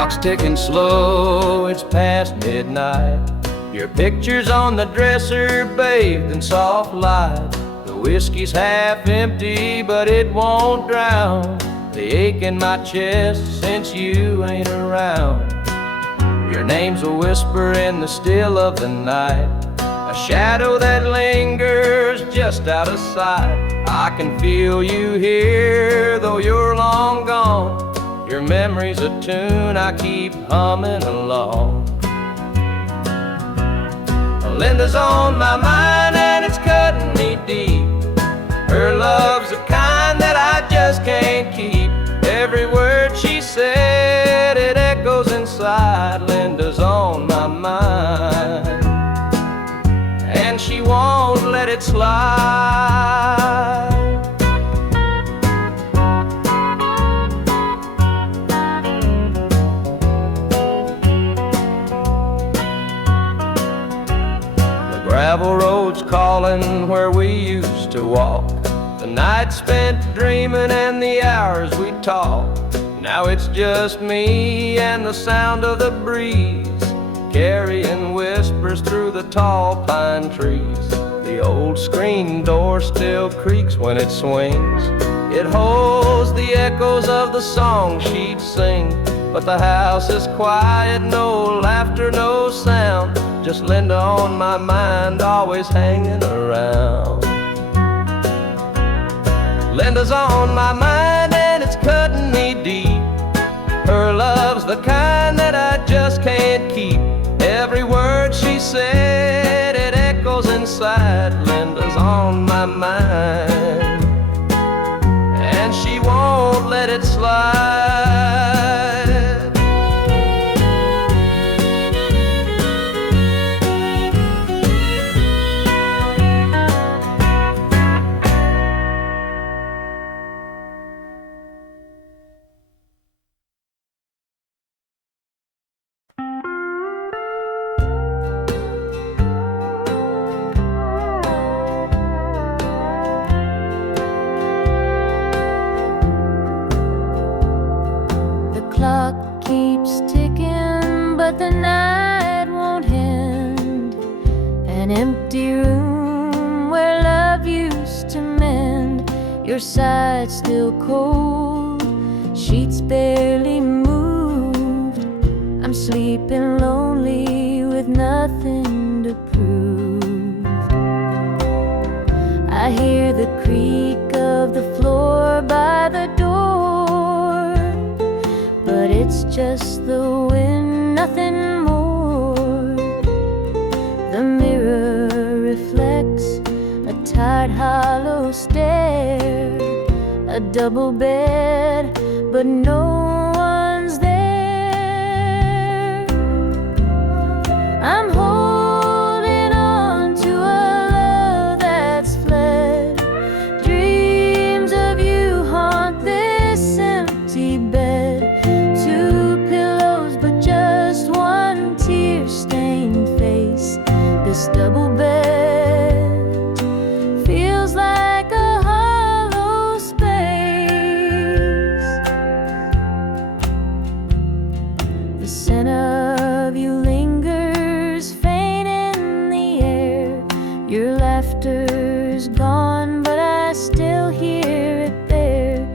clock's ticking slow, it's past midnight. Your picture's on the dresser, bathed in soft light. The whiskey's half empty, but it won't drown the ache in my chest since you ain't around. Your name's a whisper in the still of the night, a shadow that lingers just out of sight. I can feel you here, though you're long gone. Your memory's a tune I keep humming along. Linda's on my mind and it's cutting me deep. Her love's the kind that I just can't keep. Every word she said, it echoes inside. Linda's on my mind, and she won't let it slide. The gravel road's calling where we used to walk. The night spent dreaming and the hours we talked. Now it's just me and the sound of the breeze, carrying whispers through the tall pine trees. The old screen door still creaks when it swings. It holds the echoes of the song she'd sing. But the house is quiet, no laughter, no sound. Just Linda on my mind, always hanging around. Linda's on my mind and it's cutting me deep. Her love's the kind that I just can't keep. Every word she said, it echoes inside. Linda's on my mind, and she won't let it slide. The night won't end. An empty room where love used to mend. Your side still cold, sheets barely moved. I'm sleeping lonely with nothing to prove. I hear the creak of the floor by the door, but it's just the wind, nothing more. The mirror reflects a tired, hollow stare. A double bed, but no one's there. I'm holding on to a love that's fled. Dreams of you haunt this empty bed. Two pillows, but just one tear-stained face. This double bed feels like a hollow space. The scent of you lingers faint in the air. Your laughter's gone, but I still hear it there.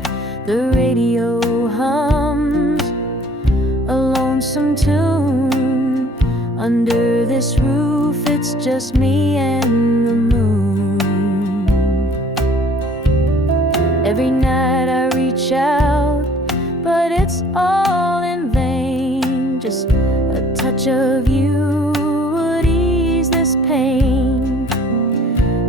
The radio hums a lonesome tune. Under this roof, it's just me and the moon. Every night I reach out, but it's all in vain. Just a touch of you would ease this pain.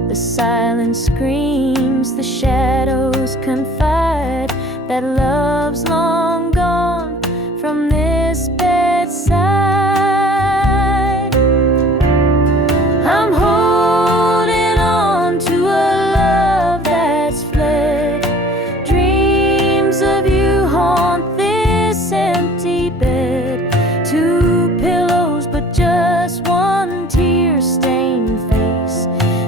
The silence screams, the shadows confide that love's long gone from this bedside. I'm holding on to a love that's fled. Dreams of you haunt this empty bed. Two pillows, but just one tear-stained face.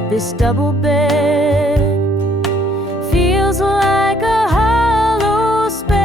This double bed feels like a hollow space.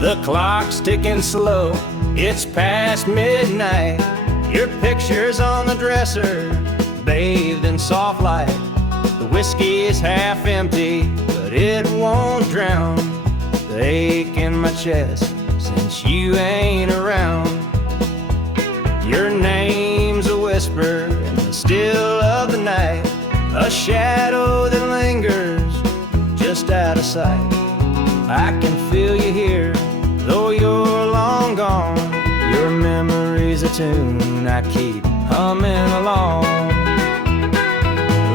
The clock's ticking slow, it's past midnight. Your picture's on the dresser, bathed in soft light. The whiskey is half empty, but it won't drown the ache in my chest since you ain't around. Your name's a whisper in the still of the night, a shadow that lingers just out of sight. I can feel you here, though you're long gone. Your memory's a tune I keep humming along.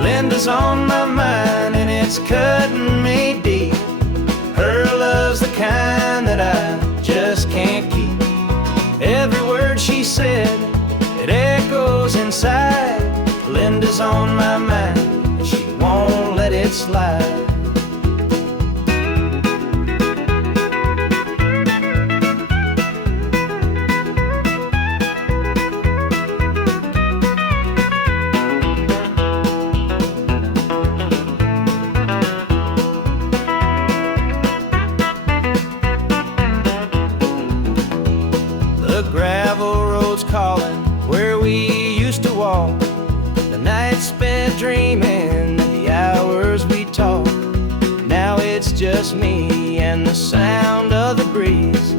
Linda's on my mind and it's cutting me deep. Her love's the kind that I just can't keep. Every word she said, it echoes inside. Linda's on my mind and she won't let it slide. Dreaming the hours we talk. Now it's just me and the sound of the breeze,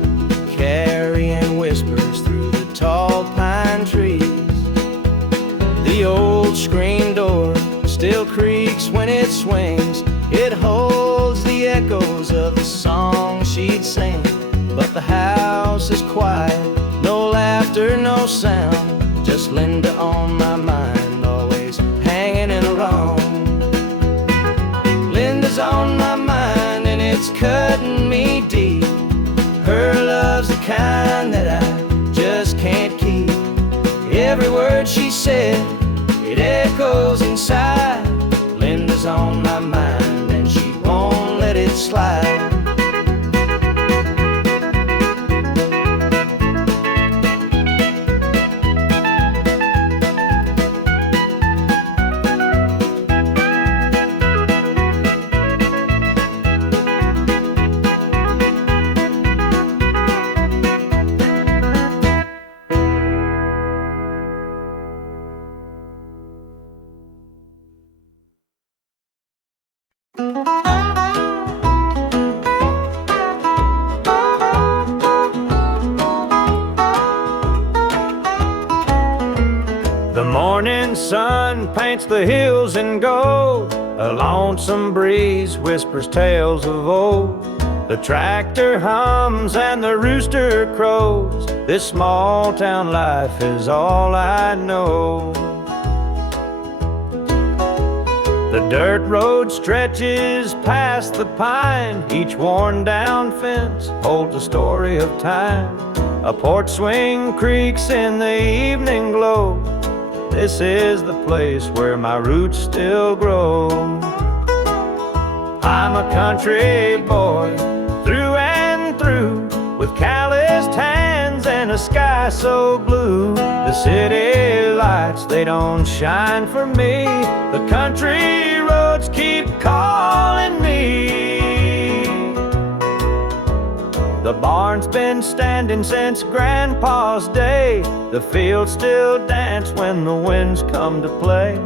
carrying whispers through the tall pine trees. The old screen door still creaks when it swings. It holds the echoes of the song she'd sing. But the house is quiet, no laughter, no sound, just Linda on my mind, wrong. Linda's on my mind and it's cutting me deep. Her love's the kind that I just can't keep. Every word she said, it echoes inside. Linda's on my mind and she won't let it slide. Sun paints the hills in gold. A lonesome breeze whispers tales of old. The tractor hums and the rooster crows. This small town life is all I know. The dirt road stretches past the pine. Each worn down fence holds a story of time. A porch swing creaks in the evening glow. This is the place where my roots still grow. I'm a country boy through and through, with calloused hands and a sky so blue. The city lights, they don't shine for me. The country roads keep calling me. The barn's been standing since Grandpa's day. The fields still dance when the winds come to play.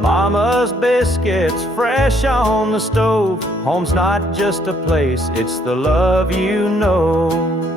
Mama's biscuits fresh on the stove. Home's not just a place, it's the love you know.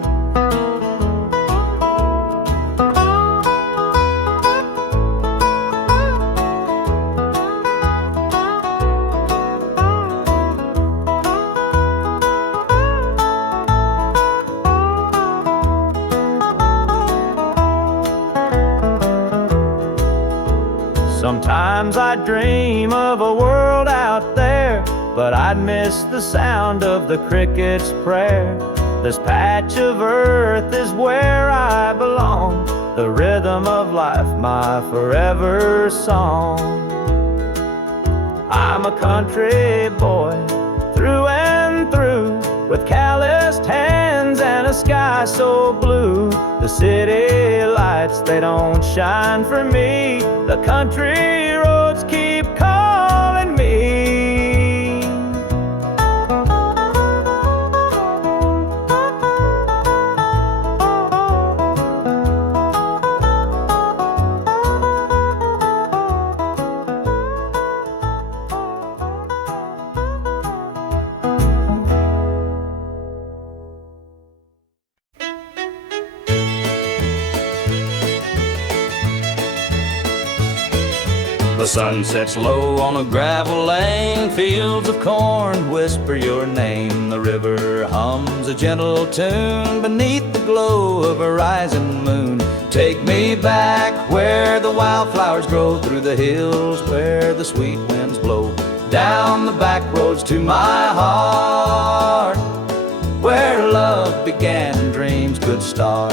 Sometimes I dream of a world out there, but I'd miss the sound of the cricket's prayer. This patch of earth is where I belong, the rhythm of life, my forever song. I'm a country boy through and through, with calloused hands and a sky so blue. The city lights, they don't shine for me. The country roads keep calling me. The sun sets low on a gravel lane, fields of corn whisper your name. The river hums a gentle tune beneath the glow of a rising moon. Take me back where the wildflowers grow, through the hills where the sweet winds blow, down the back roads to my heart, where love began and dreams could start.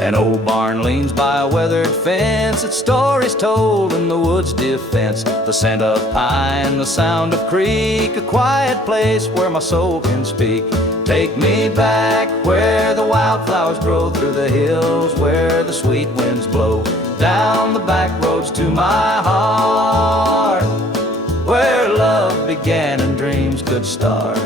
An old barn leans by a weathered fence, its stories told in the woods' defense. The scent of pine, the sound of creek, a quiet place where my soul can speak. Take me back where the wildflowers grow, through the hills where the sweet winds blow, down the back roads to my heart, where love began and dreams could start.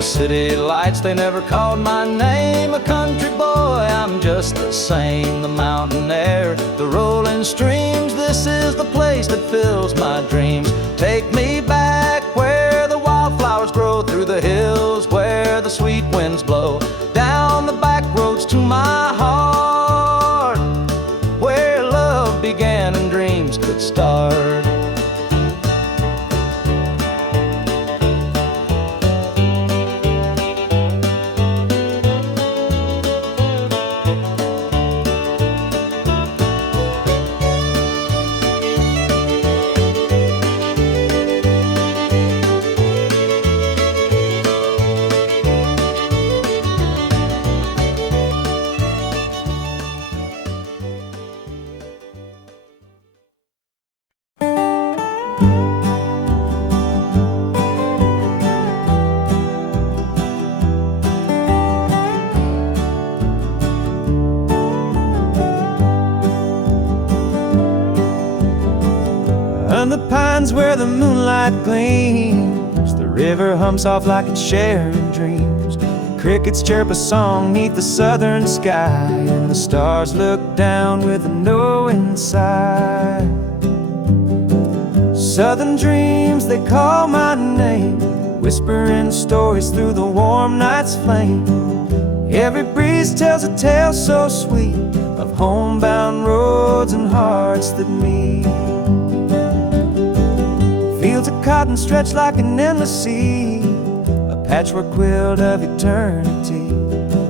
City lights, they never called my name. A country boy, I'm just the same. The mountain air, the rolling streams, this is the place that fills my dreams. Take me back where the wildflowers grow, through the hills where the sweet winds blow, down the back roads to my heart, where love began and dreams could start. The pines where the moonlight gleams, the river hums soft like it's sharing dreams. Crickets chirp a song neath the southern sky, and the stars look down with a knowing sigh. Southern dreams, they call my name, whispering stories through the warm night's flame. Every breeze tells a tale so sweet of homebound roads and hearts that meet. Fields of cotton stretch like an endless sea, a patchwork quilt of eternity.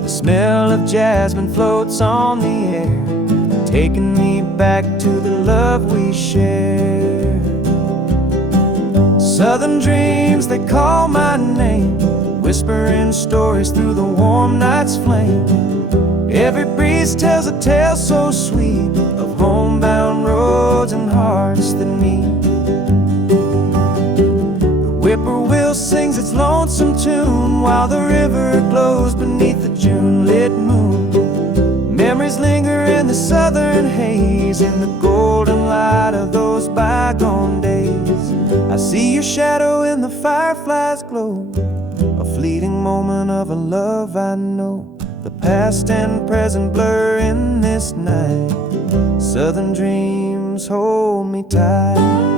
The smell of jasmine floats on the air, taking me back to the love we shared. Southern dreams, they call my name, whispering stories through the warm night's flame. Every breeze tells a tale so sweet of homebound roads and hearts that meet. Whippoorwill sings its lonesome tune while the river glows beneath the June-lit moon. Memories linger in the southern haze, in the golden light of those bygone days. I see your shadow in the firefly's glow, a fleeting moment of a love I know. The past and present blur in this night. Southern dreams hold me tight.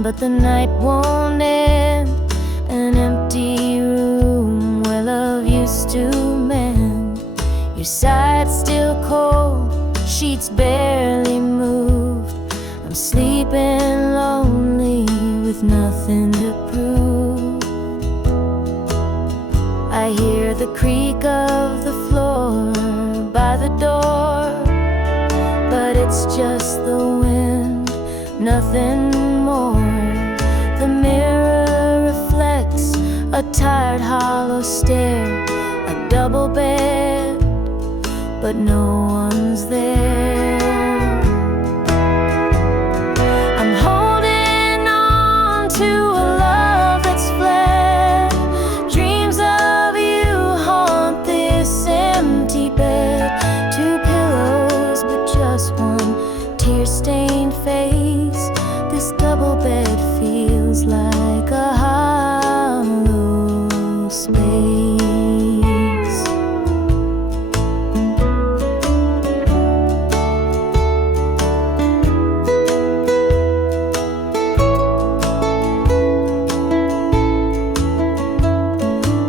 But the night won't end. An empty room where love used to mend. Your side's still cold, sheets barely move. nothing to prove. I hear the creak of the floor by the door, but it's just the wind, nothing more. The mirror reflects a tired, hollow stare, a double bed, but no one's there. I'm holding on to a love that's fled. Dreams of you haunt this empty bed. Two pillows, but just one tear-stained face. This double bed feels like a hollow space.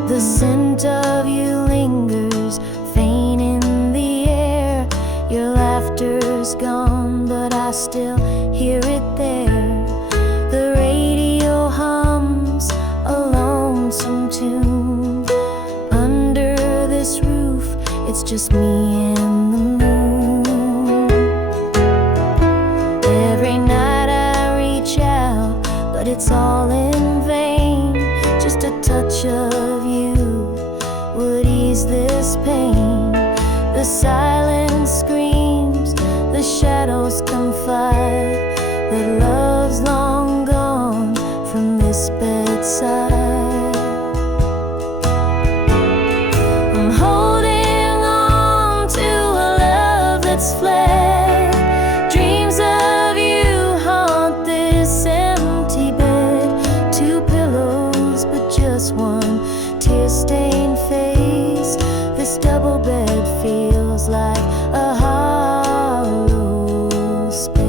The scent of you lingers, faint in the air. Your laughter's gone, but I still hear it there. The radio hums a lonesome tune. Under this roof, it's just me and the moon. Every night I reach out, but it's all in vain. Just a touch of you would ease this pain. The silence screams, the shadows confide that love's long gone from this bedside. I'm holding on to a love that's fled. Dreams of you haunt this empty bed. Two pillows, but just one tear-stained face. This double bed feels like a hollow space.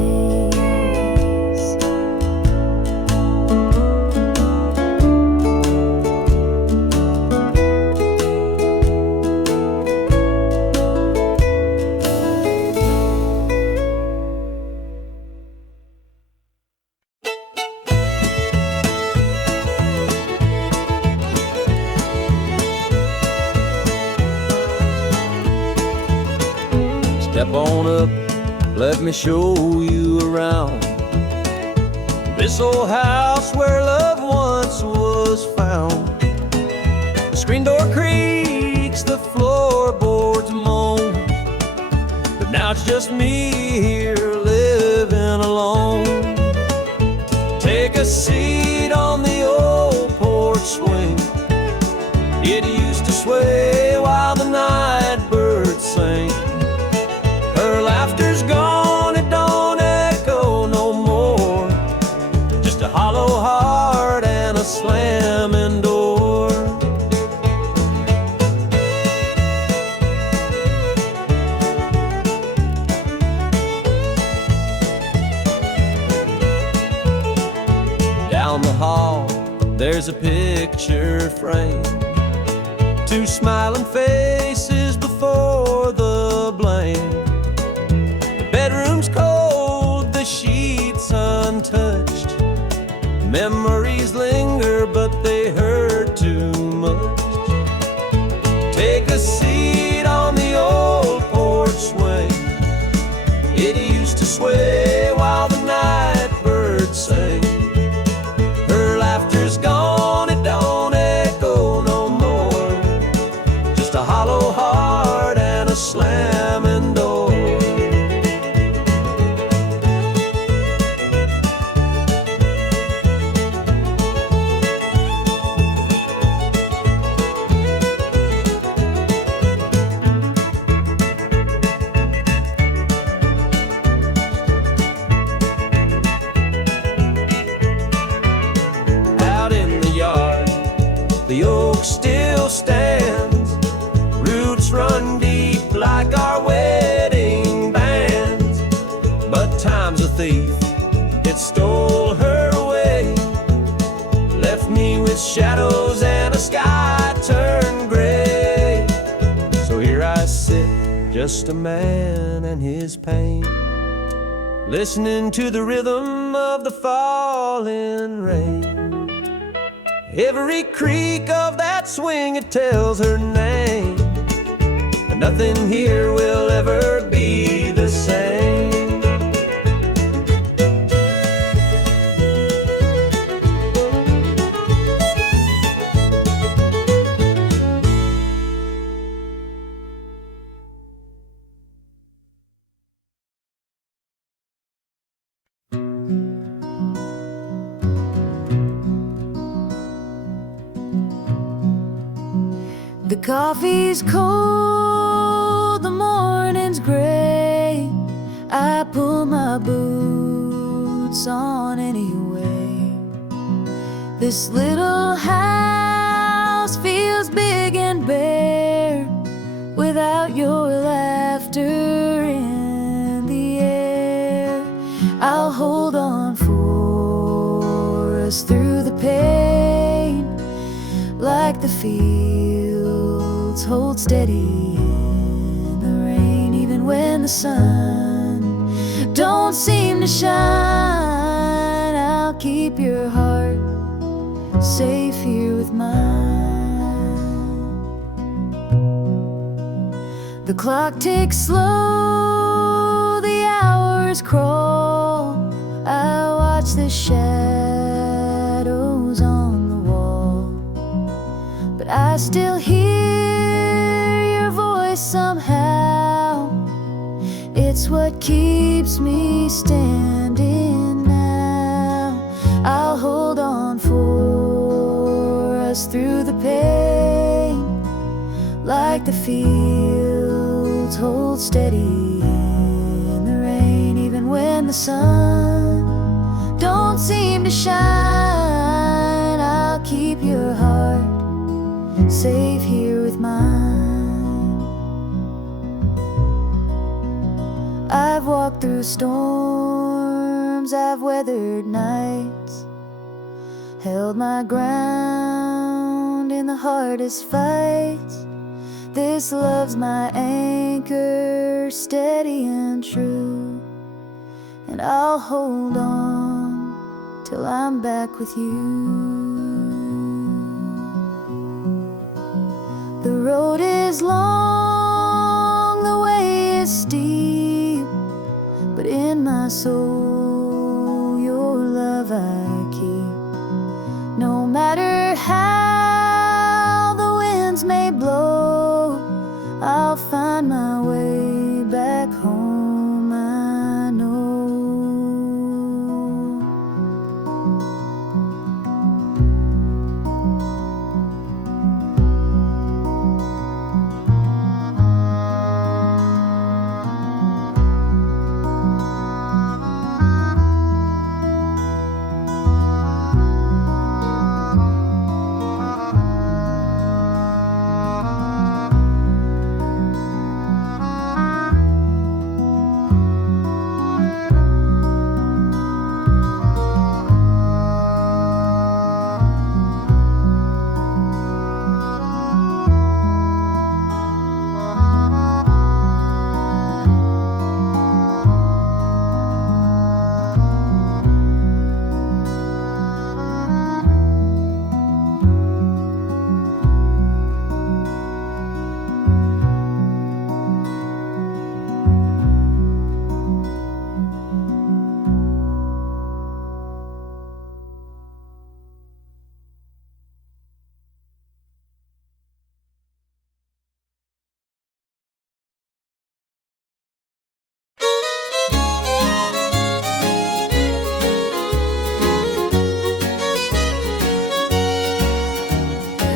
Step on up, let me show you around this old house where love once was found. The screen door creaks, the floorboards moan, but now it's just me here living alone. Take a seat on the old porch swing. It used to sway while the night birds sang. Her laughter's gone, it don't echo no more. Just a hollow heart and a slamming door. Down the hall, there's a picture frame. Two smiling faces before the blame. Bedroom's cold, the sheets untouched. Memories linger, but they hurt too much. Take a seat on the old porch swing. It used to sway while the night birds sang. Her laughter's gone, it don't echo no more. Just a hollow heart and a slamming door. The oak still stands, roots run deep like our wedding bands. But time's a thief, it stole her away, left me with shadows and a sky turned gray. So here I sit, just a man and his pain, listening to the rhythm of the falling rain. Every creak of that swing, it tells her name. But nothing here will ever be the same. The coffee's cold, the morning's gray. I pull my boots on anyway. This little house feels big and bare without your laughter in the air. I'll hold on for us through the pain, like the fields hold steady in the rain. Even when the sun don't seem to shine, I'll keep your heart safe here with mine. The clock ticks slow, the hours crawl. I watch the shadows on the wall, but I still hear your voice somehow. It's what keeps me standing now. I'll hold on for us through the pain, like the fields hold steady in the rain. Even when the sun don't seem to shine, I'll keep your heart safe here with mine. I've walked through storms, I've weathered nights, held my ground in the hardest fights. This love's my anchor, steady and true, and I'll hold on till I'm back with you. The road is long, the way is steep, but in my soul your love I keep. No matter how the winds may blow, I'll find my way back home, I know.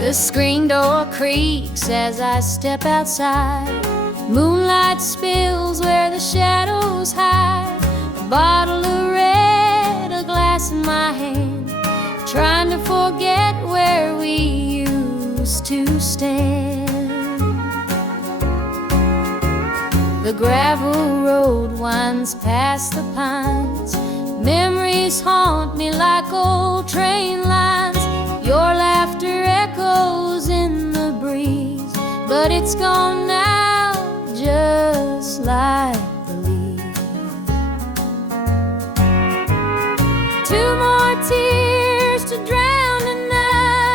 The screen door creaks as I step outside. Moonlight spills where the shadows hide. A bottle of red, a glass in my hand, trying to forget where we used to stand. The gravel road winds past the pines. Memories haunt me like old train lines. Your laughter echoes in the breeze, but it's gone now, just like the leaves. Two more tears to drown tonight.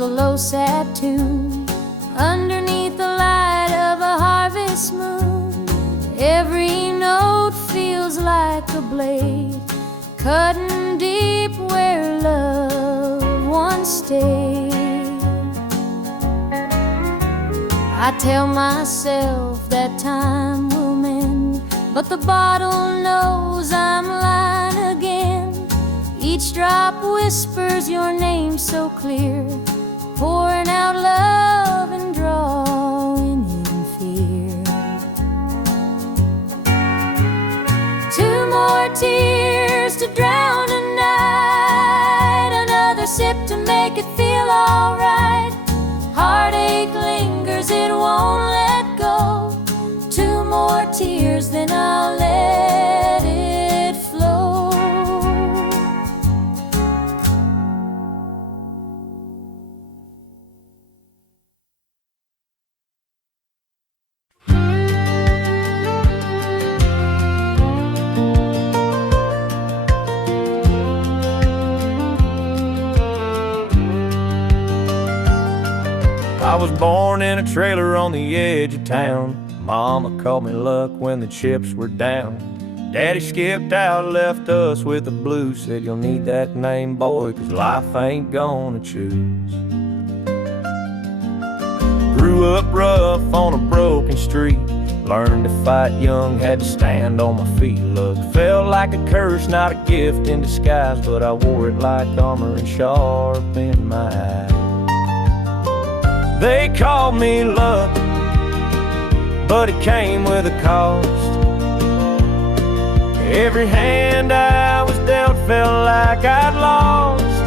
a low sad tune underneath the light of a harvest moon. Every note feels like a blade cutting deep where love once stayed. I tell myself that time will mend, but the bottle knows I'm lying again. Each drop whispers your name so clear, pouring out love and drawing in fear. Two more tears to drown a night, another sip to make it feel alright. Heartache lingers, it won't let go. Two more tears, then I'll let it flow. I was born in a trailer on the edge of town. Mama called me luck when the chips were down. Daddy skipped out, left us with the blues. Said you'll need that name, boy, 'cause life ain't gonna choose. Grew up rough on a broken street. Learned to fight young, had to stand on my feet. Look, felt like a curse, not a gift in disguise, but I wore it like armor and sharp in my eye. They called me luck, but it came with a cost. Every hand I was dealt felt like I'd lost.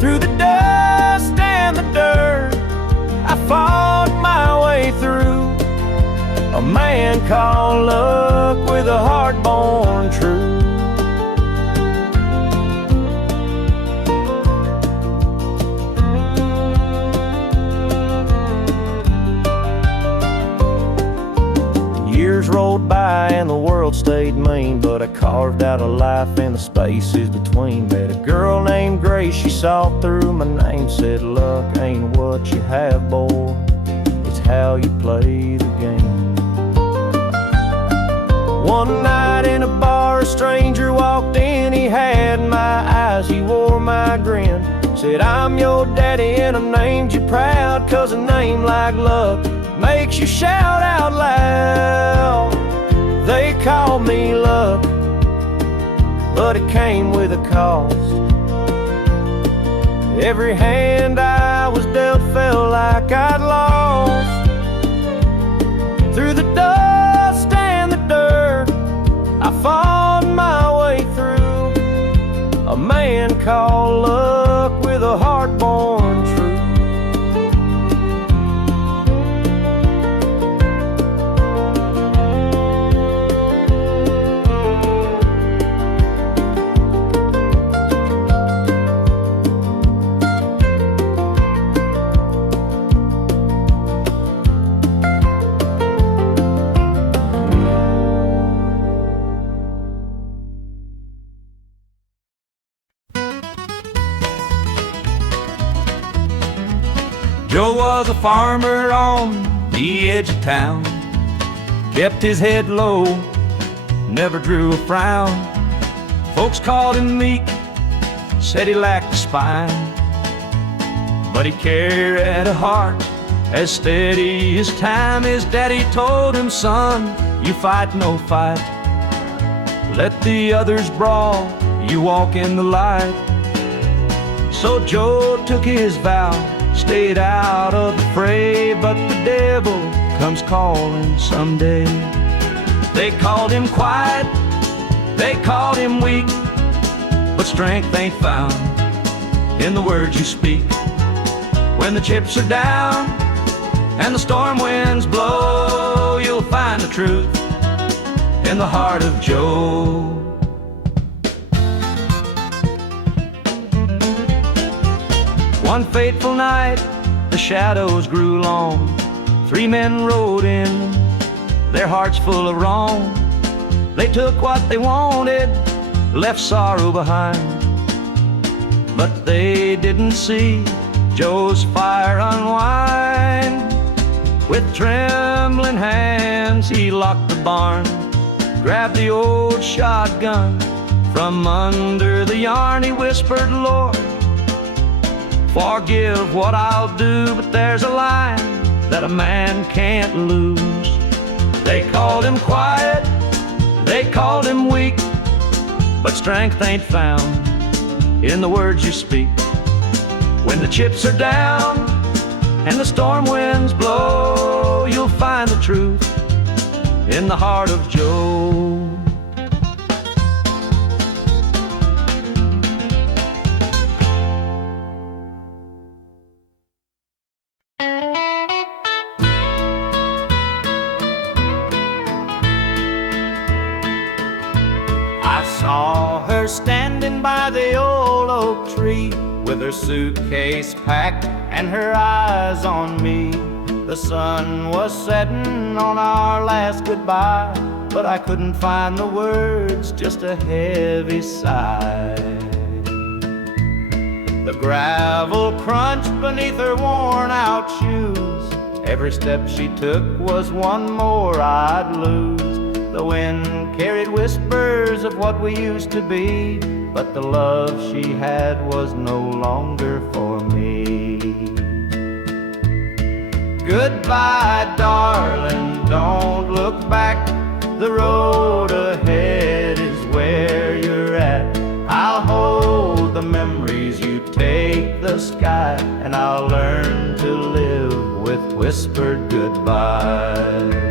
Through the dust and the dirt, I fought my way through. A man called luck with a heart born true. Years rolled by and the world stayed mean, but I carved out a life in the spaces between. Met a girl named Grace, she saw through my name, said luck ain't what you have, boy, it's how you play the game. One night in a bar, a stranger walked in, he had my eyes, he wore my grin. Said, I'm your daddy and I named you proud, 'cause a name like luck makes you shout out loud. They called me luck, but it came with a cost. Every hand I was dealt felt like I'd lost. Through the dust and the dirt, I fought my way through. A man called luck with a heart born true. Joe was a farmer on the edge of town, kept his head low, never drew a frown. Folks called him meek, said he lacked a spine, but he carried a heart as steady as time. His daddy told him, son, you fight no fight, let the others brawl, you walk in the light. So Joe took his vow, stayed out of the fray, but the devil comes calling someday. They called him quiet, they called him weak, but strength ain't found in the words you speak. When the chips are down and the storm winds blow, you'll find the truth in the heart of Joe. One fateful night, the shadows grew long. Three men rode in, their hearts full of wrong. They took what they wanted, left sorrow behind. but they didn't see Joe's fire unwind. With trembling hands he locked the barn, grabbed the old shotgun from under the yarn. He whispered, Lord, forgive what I'll do, but there's a line that a man can't lose. They called him quiet, they called him weak, but strength ain't found in the words you speak. When the chips are down and the storm winds blow, you'll find the truth in the heart of Joe. I saw her standing by the old oak tree, with her suitcase packed and her eyes on me. The sun was setting on our last goodbye, but I couldn't find the words, just a heavy sigh. The gravel crunched beneath her worn-out shoes. Every step she took was one more I'd lose. The wind carried whispers of what we used to be, but the love she had was no longer for me. Goodbye, darling, don't look back. The road ahead is where you're at. I'll hold the memories, you take the sky, and I'll learn to live with whispered goodbye.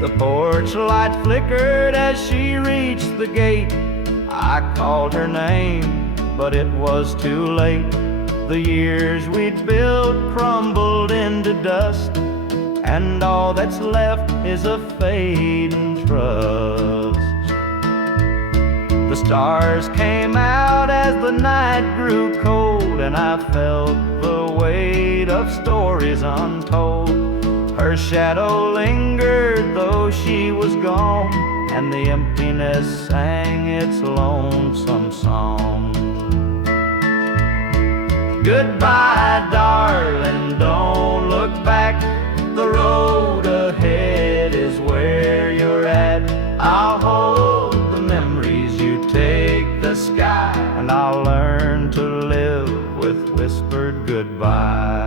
The porch light flickered as she reached the gate. I called her name, but it was too late. The years we'd built crumbled into dust, and all that's left is a fading trust. The stars came out as the night grew cold, and I felt the weight of stories untold. Her shadow lingered though she was gone, and the emptiness sang its lonesome song. Goodbye, darling, don't look back. The road ahead is where you're at. I'll hold the memories, you take the sky, and I'll learn to live with whispered goodbye.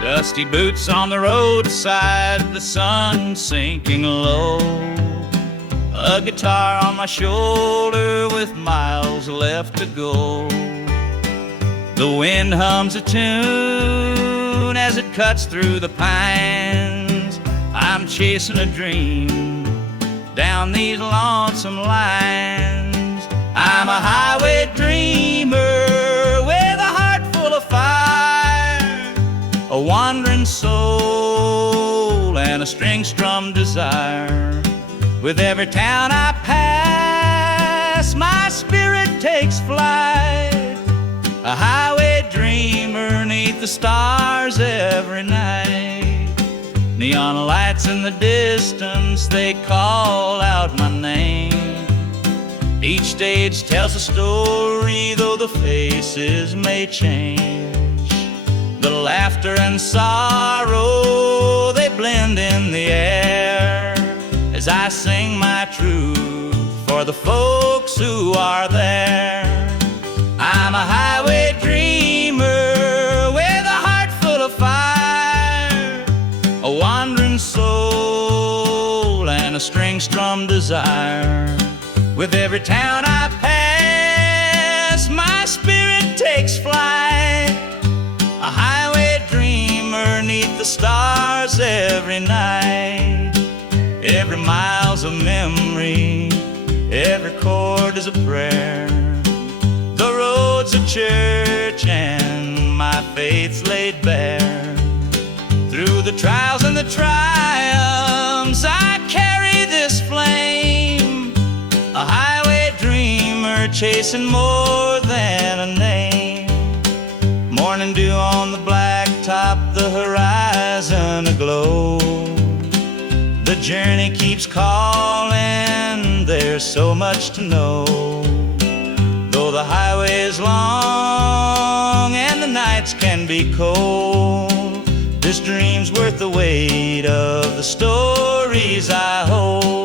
Dusty boots on the roadside, the sun sinking low. A guitar on my shoulder with miles left to go. The wind hums a tune as it cuts through the pines. I'm chasing a dream down these lonesome lines. I'm a highway dreamer with a heart full of fire, a wandering soul and a string-strummed desire. With every town I pass, my spirit takes flight, a highway dreamer 'neath the stars every night. Neon lights in the distance, they call out my name. Each stage tells a story, though the faces may change. The laughter and sorrow, they blend in the air, as I sing my truth for the folks who are there. I'm a highway dreamer with a heart full of fire, a wandering soul and a string-strummed desire. With every town I pass, my spirit takes flight, a highway dreamer 'neath the stars every night. Every mile's a memory, every chord is a prayer. The road's a church and my faith's laid bare. Through the trials and the triumphs, I carry this flame. chasing more than a name. Morning dew on the blacktop, the horizon aglow. The journey keeps calling, there's so much to know. Though the highway is long and the nights can be cold, this dream's worth the weight of the stories I hold.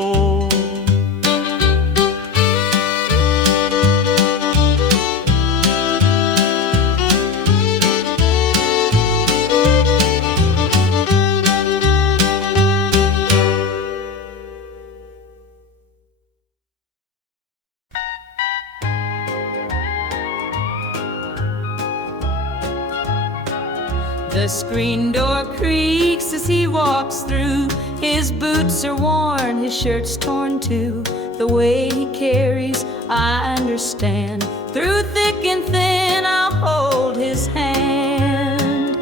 The screen door creaks as he walks through. His boots are worn, his shirt's torn too. The way he carries, I understand. Through thick and thin, I'll hold his hand.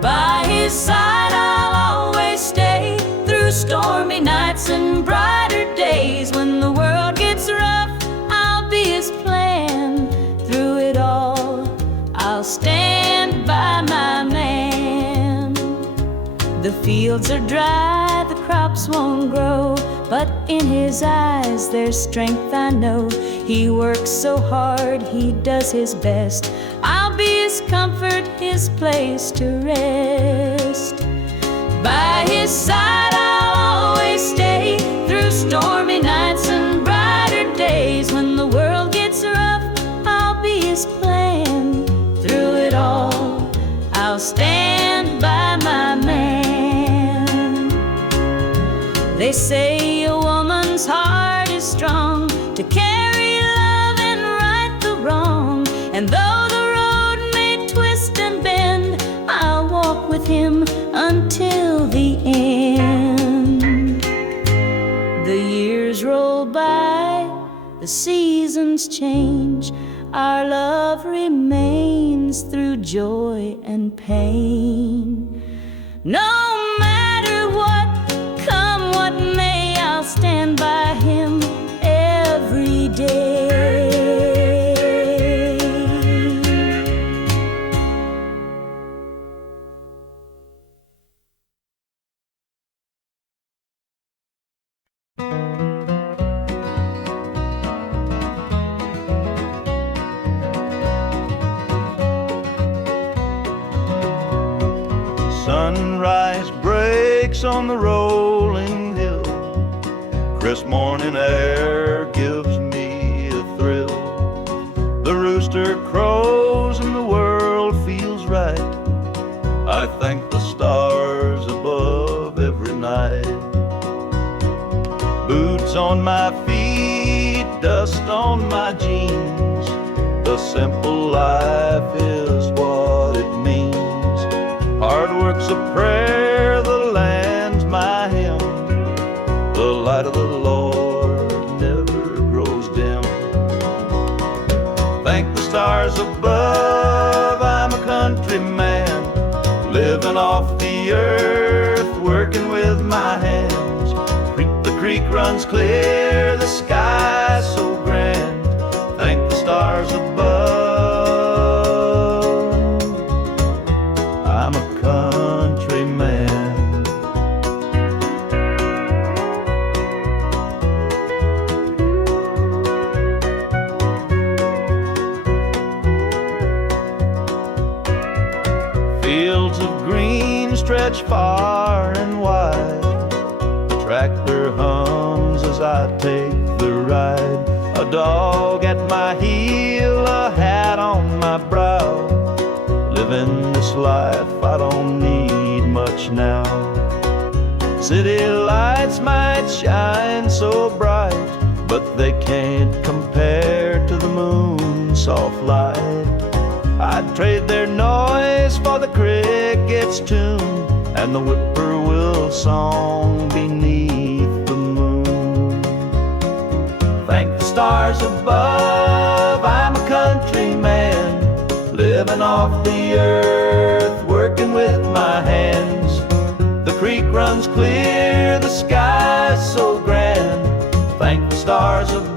By his side, I'll always stay. Through stormy nights and brighter days. When the world gets rough, I'll be his plan. Through it all, I'll stand by my man. The fields are dry, the crops won't grow, but in his eyes there's strength, I know. He works so hard, he does his best. I'll be his comfort, his place to rest. By his side I'll always stay. Through stormy nights and brighter days. When the world gets rough, I'll be his plan. Through it all, I'll stand by my man. They say a woman's heart is strong to carry love and right the wrong. And though the road may twist and bend, I'll walk with him until the end. The years roll by, the seasons change. Our love remains through joy and pain. No matter what, come what may, I'll stand by him every day. Sunrise breaks on the rolling hill. Crisp morning air gives me a thrill. The rooster crows and the world feels right. I thank the stars above every night. Boots on my feet, dust on my jeans. The simple life is what it means. Hard work's a prayer, the land's my hymn. The light of the Lord never grows dim. Thank the stars above, I'm a country man. Living off the earth, working with my hands. The creek runs clear, the sky's so grand. Thank the stars above, I'm a country man. Fields of green stretch far and wide. The tractor hums as I take the ride. A dog at my heel, a hat on my brow. Living this life, I don't need much now. City lights might shine so bright, but they can't compare to the moon's soft light. I'd trade their noise for the cricket's tune and the whippoorwill song beneath the moon. Thank the stars above, I'm a country man. Living off the earth, working with my hands. The creek runs clear, the sky's so grand. Thank the stars above,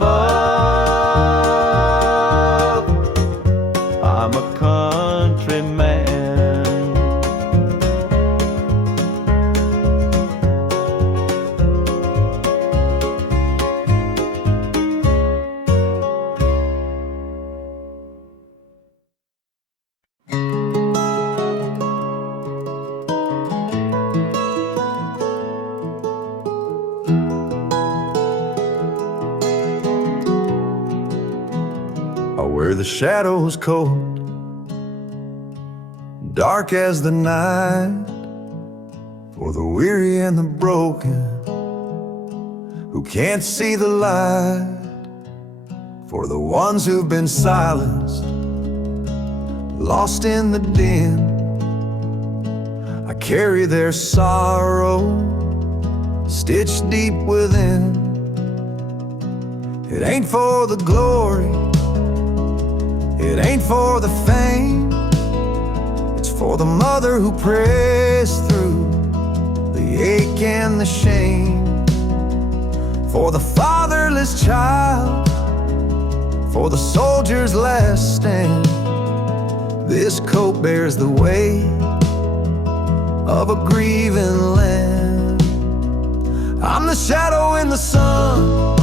where the shadow's cold, dark as the night, for the weary and the broken who can't see the light, for the ones who've been silenced, lost in the din. I carry their sorrow stitched deep within. It ain't for the glory, it ain't for the fame, it's for the mother who prays through the ache and the shame, for the fatherless child, for the soldier's last stand. This coat bears the weight of a grieving land. I'm the shadow in the sun,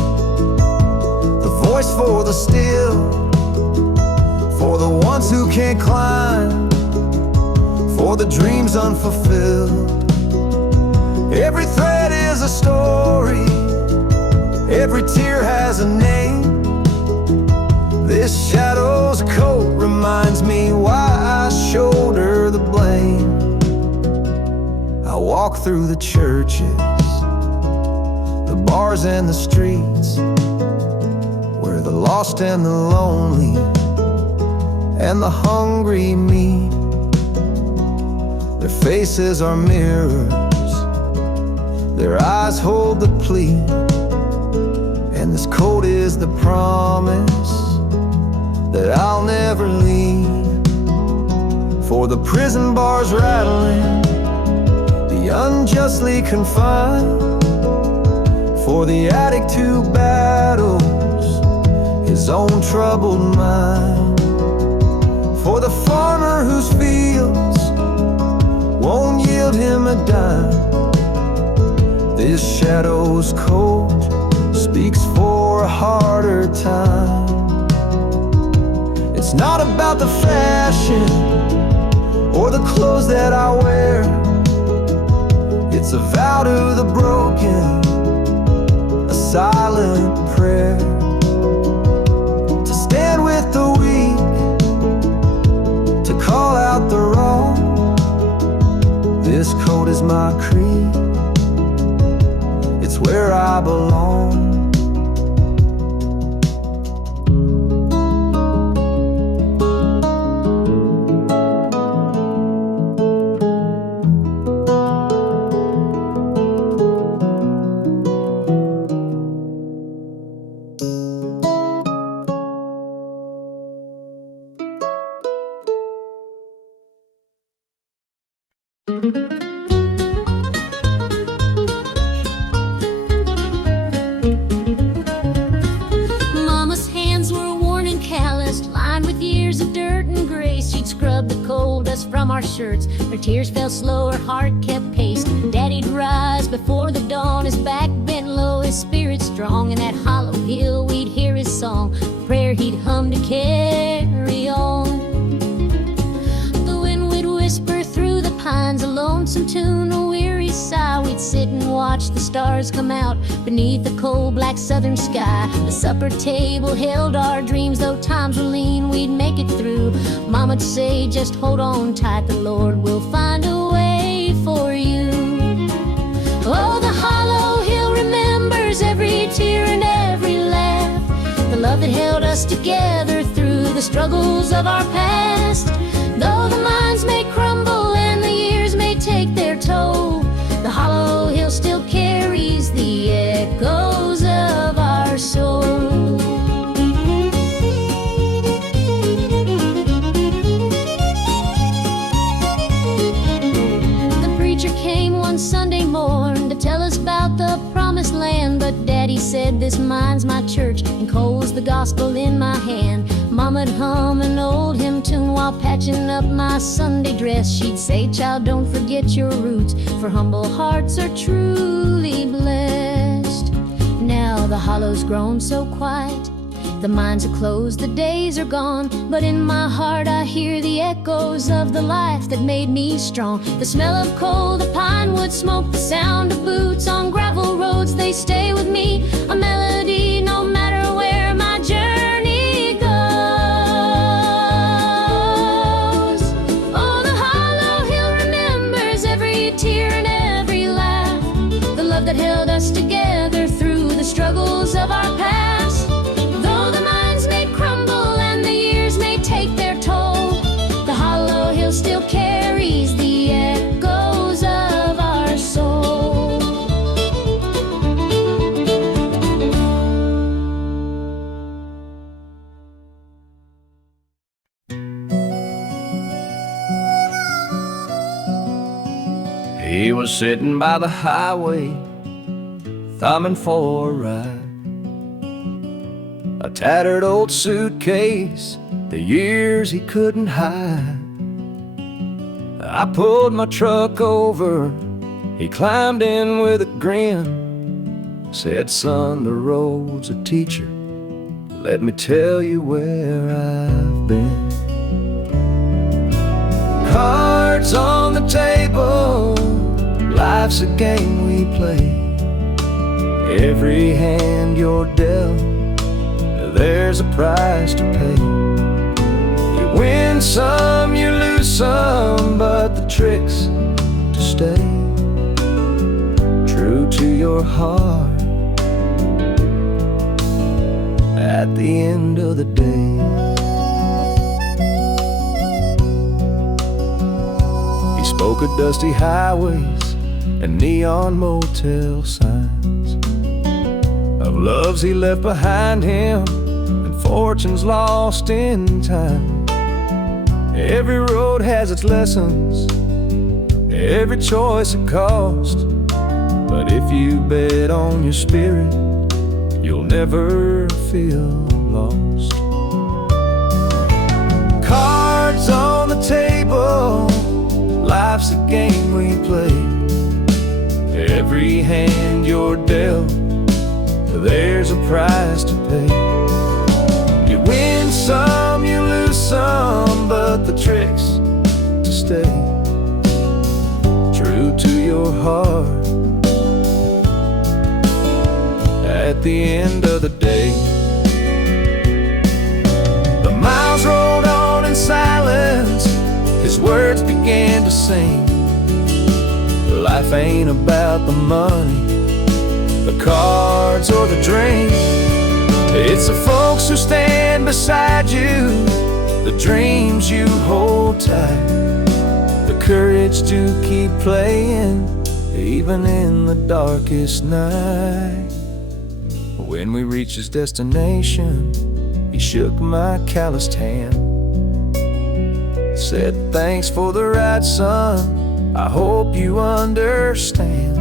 the voice for the still, for the ones who can't climb, for the dreams unfulfilled. Every thread is a story, every tear has a name. This shadow's coat reminds me why I shoulder the blame. I walk through the churches, the bars and the streets, where the lost and the lonely and the hungry meet. Their faces are mirrors, their eyes hold the plea, and this coat is the promise that I'll never leave. For the prison bars rattling, the unjustly confined, for the addict who battles his own troubled mind, for the farmer whose fields won't yield him a dime. This shadow's coat speaks for a harder time. It's not about the fashion or the clothes that I wear. It's a vow to the broken, a silent prayer, to stand with the weak, to call out the wrong. This coat is my creed, it's where I belong. Mama's hands were worn and calloused, lined with years of dirt and grace. She'd scrub the coal dust from our shirts. Her tears fell slow, her heart kept pace. Daddy'd rise before the dawn, his back bent low, his spirit strong. In that hollow hill we'd hear his song, a prayer he'd hum to carry on. The wind would whisper through the pines, a lonesome tune, a weary sigh. We'd sit and watch the stars come out beneath the cold black southern sky. The supper table held our dreams, though times were lean, we'd make it through. Mama'd say, just hold on tight, the Lord will find a way for you. Oh, the hollow hill remembers every tear and every laugh, the love that held us together through the struggles of our past. Though the minds may crumble and the years may take their toll, the hollow hill still carries the echoes of our soul. The preacher came one Sunday morn to tell us about the promised land, but Daddy said, this mine's my church and coal's the gospel in my hand. Mama'd hum an old hymn tune while patching up my Sunday dress. She'd say, child, don't forget your roots, for humble hearts are truly blessed. Now the hollow's grown so quiet, the mines are closed, the days are gone, but in my heart I hear the echoes of the life that made me strong. The smell of coal, the pine wood smoke, the sound of boots on gravel roads, they stay with me, a melody no matter where my journey goes. was sitting by the highway, thumbing for a ride. A tattered old suitcase, the years he couldn't hide. I pulled my truck over, he climbed in with a grin. Said, son, the road's a teacher, let me tell you where I've been. Cards on the table, life's a game we play. Every hand you're dealt, there's a price to pay. You win some, you lose some, but the trick's to stay true to your heart at the end of the day. He spoke of dusty highways and neon motel signs, of loves he left behind him and fortunes lost in time. Every road has its lessons, every choice a cost, but if you bet on your spirit, you'll never feel lost. Cards on the table, life's a game we play. Every hand you're dealt, there's a price to pay. You win some, you lose some, but the trick's to stay true to your heart at the end of the day. The miles rolled on in silence, his words began to sing. Life ain't about the money, the cards or the drink. It's the folks who stand beside you, the dreams you hold tight, the courage to keep playing even in the darkest night. When we reached his destination, he shook my calloused hand, said, thanks for the ride, son, I hope you understand.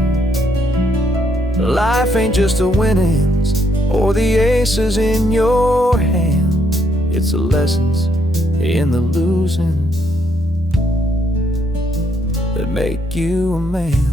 Life ain't just the winnings or the aces in your hand, it's the lessons in the losing that make you a man.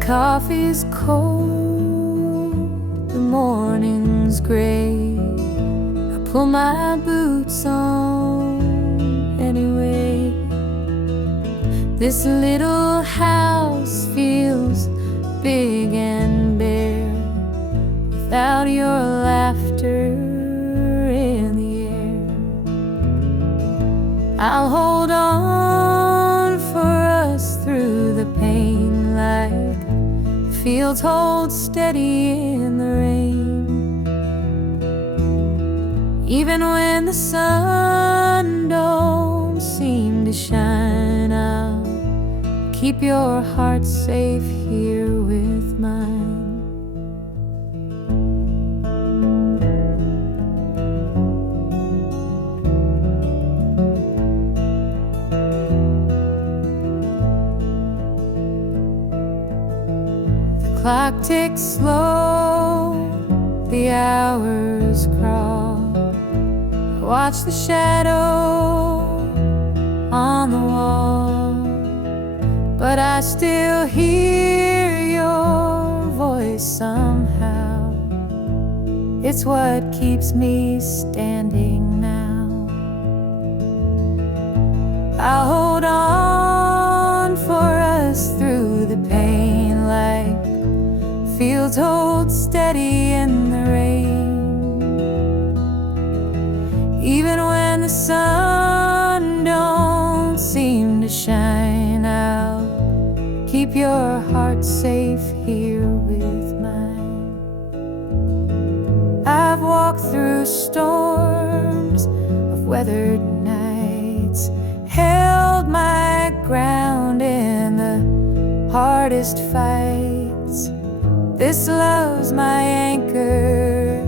Coffee's cold, the morning's gray. I pull my boots on anyway. This little house feels big and bare without your laughter in the air. I'll hold on for us through the pain like fields hold steady in the rain. Even when the sun don't seem to shine, I'll keep your heart safe here with mine. Clock ticks slow, the hours crawl. I watch the shadow on the wall, but I still hear your voice somehow. It's what keeps me standing now. I'll hold on for us Fields hold steady in the rain. Even when the sun don't seem to shine, I'll keep your heart safe here with mine. I've walked through storms of weathered nights, held my ground in the hardest fights. This love's my anchor,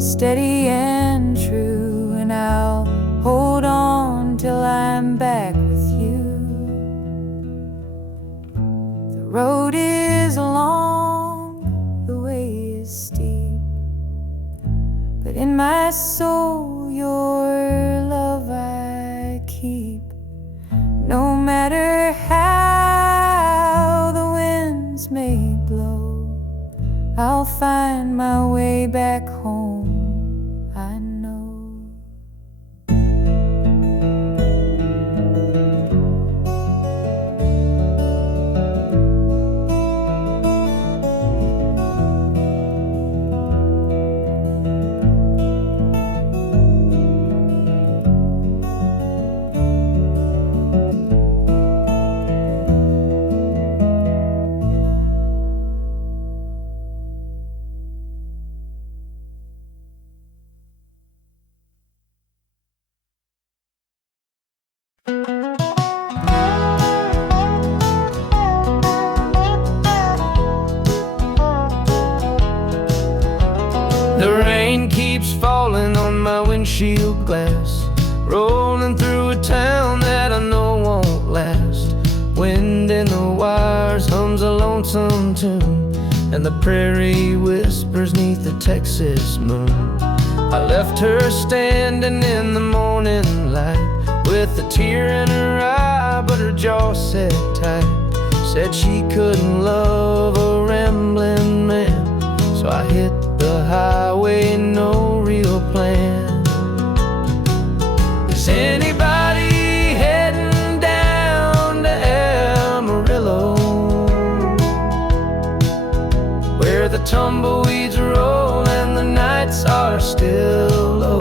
steady and true, and I'll hold on till I'm back with you. The road is long, the way is steep, but in my soul your love I keep. No matter how the winds may blow, I'll find my way back home, I know. The rain keeps falling on my windshield glass, rolling through a town that I know won't last. Wind in the wires hums a lonesome tune, and the prairie whispers neath the Texas moon. I left her standing in the morning light, with a tear in her eye, but her jaw set tight. Said she couldn't love a rambling man, so I hit the highway, no real plan. Is anybody heading down to Amarillo, where the tumbleweeds roll and the nights are still low?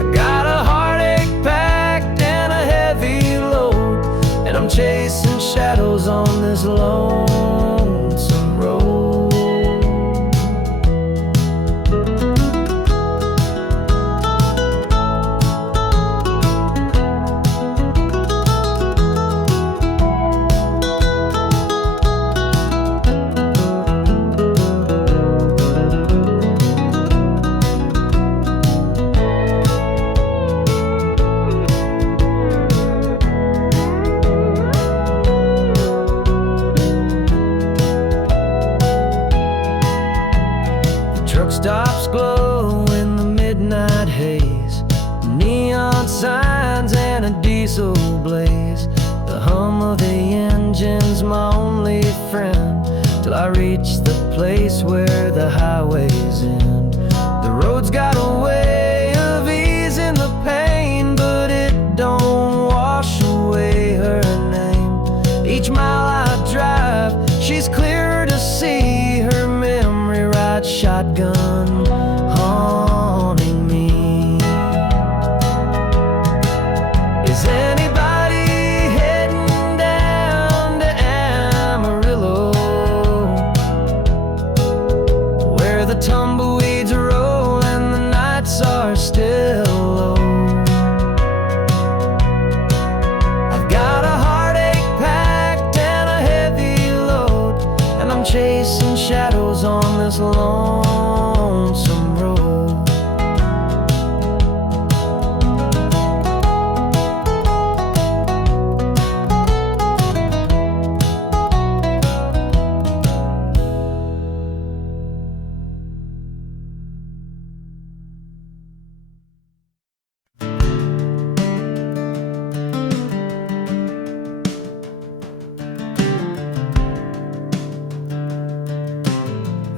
I got a heartache packed and a heavy load, and I'm chasing shadows on this lonesome road. Stops glow in the midnight haze, neon signs and a diesel blaze. The hum of the engine's my only friend, till I reach the place where the highways end. The road's got a way of easing the pain, but it don't wash away her name. Each mile I drive, she's clearer to see, her memory rides shotgun, haunting me. Is anybody heading down to Amarillo, where the tumbleweeds roll and the nights are still low? I've got a heartache packed and a heavy load, and I'm chasing shadows on this lonesome road.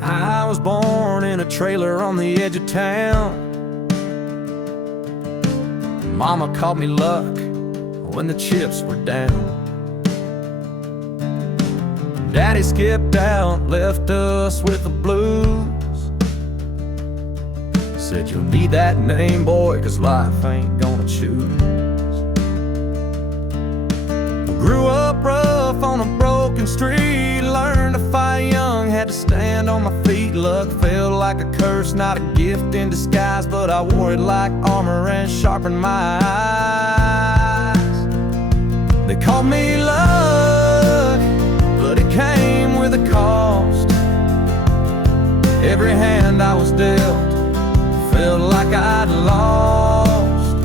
I was born in a trailer on the edge of town. Mama called me luck when the chips were down. Daddy skipped out, left us with the blues. Said you'll need that name, boy, 'cause life ain't gonna choose. Grew up rough on a broken street, learned to fight young, had to stand on my feet. Luck felt like a curse, not a gift in disguise, but I wore it like armor and sharpened my eyes. They called me luck, but it came with a cost. Every hand I was dealt felt like I'd lost.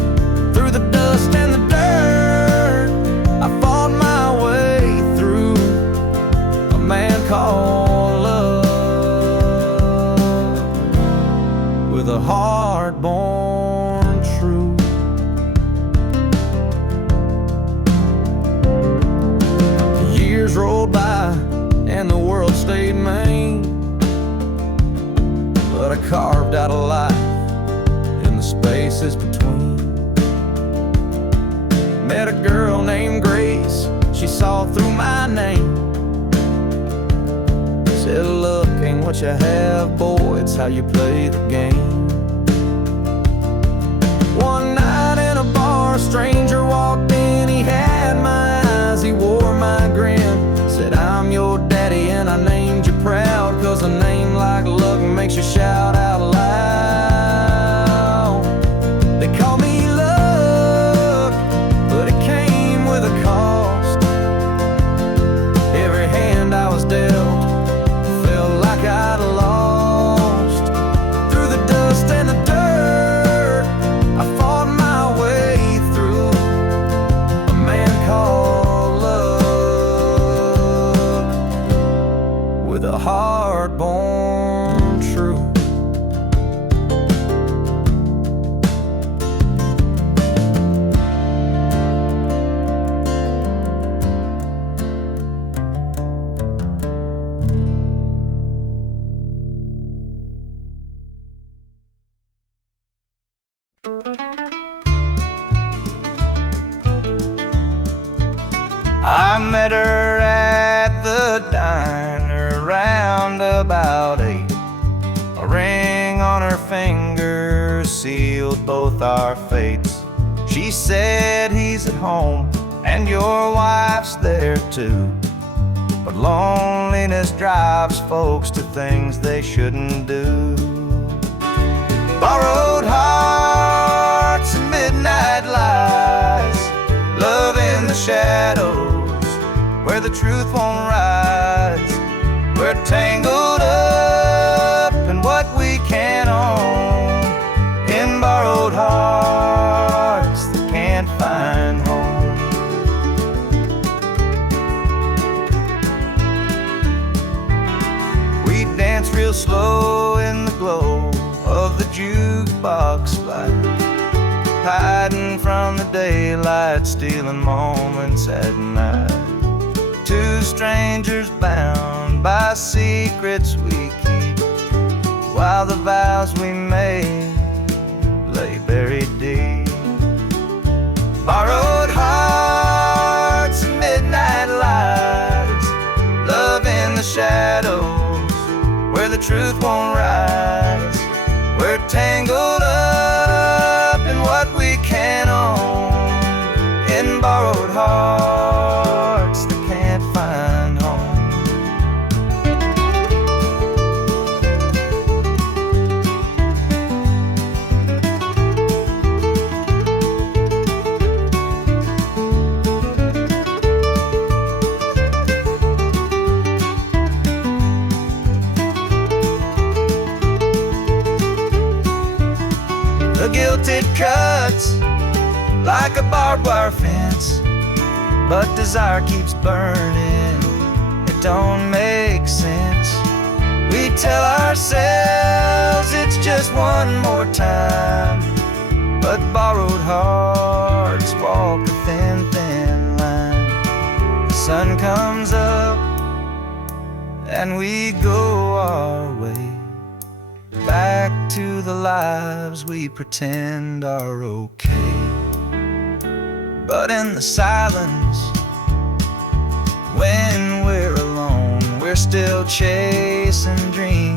Through the dust and the dirt, I fought my way through. A man called love, with a heart born true. The years rolled by and the world stayed mean, but I carved out a life in the spaces between. Met a girl named Grace, she saw through my name. Said, look, ain't what you have, boy, it's how you play the game. One night in a bar, a stranger walked in, he had my eyes, he wore my grin. Said, I'm your daddy and I named you proud, 'cause a name like luck makes you shout out loud. They call me luck, but it came with a cost. Every hand I was dealt felt like I'd lost. Through the dust and the dirt, I fought my way through. A man called love, with a heart born true. I met her at the diner around about 8. A ring on her finger sealed both our fates. She said, he's at home and your wife's there too, but loneliness drives folks to things they shouldn't do. Borrowed hearts and midnight lies, love in the shadows where the truth won't rise. We're tangled up in what we can't own, in borrowed hearts that can't find home. We dance real slow in the glow of the jukebox light, hiding from the daylight, stealing moments at night. Two strangers bound by secrets we keep, while the vows we made lay buried deep. Borrowed hearts and midnight lights, love in the shadows where the truth won't rise. We're tangled up in what we can't own, in borrowed hearts that can't find home. The guilt it cuts like a barbed wire fence, but desire keeps burning, it don't make sense. We tell ourselves it's just one more time, but borrowed hearts walk a thin, thin line. The sun comes up and we go our way, back to the lives we pretend are okay. But in the silence, when we're alone, still chasing dreams.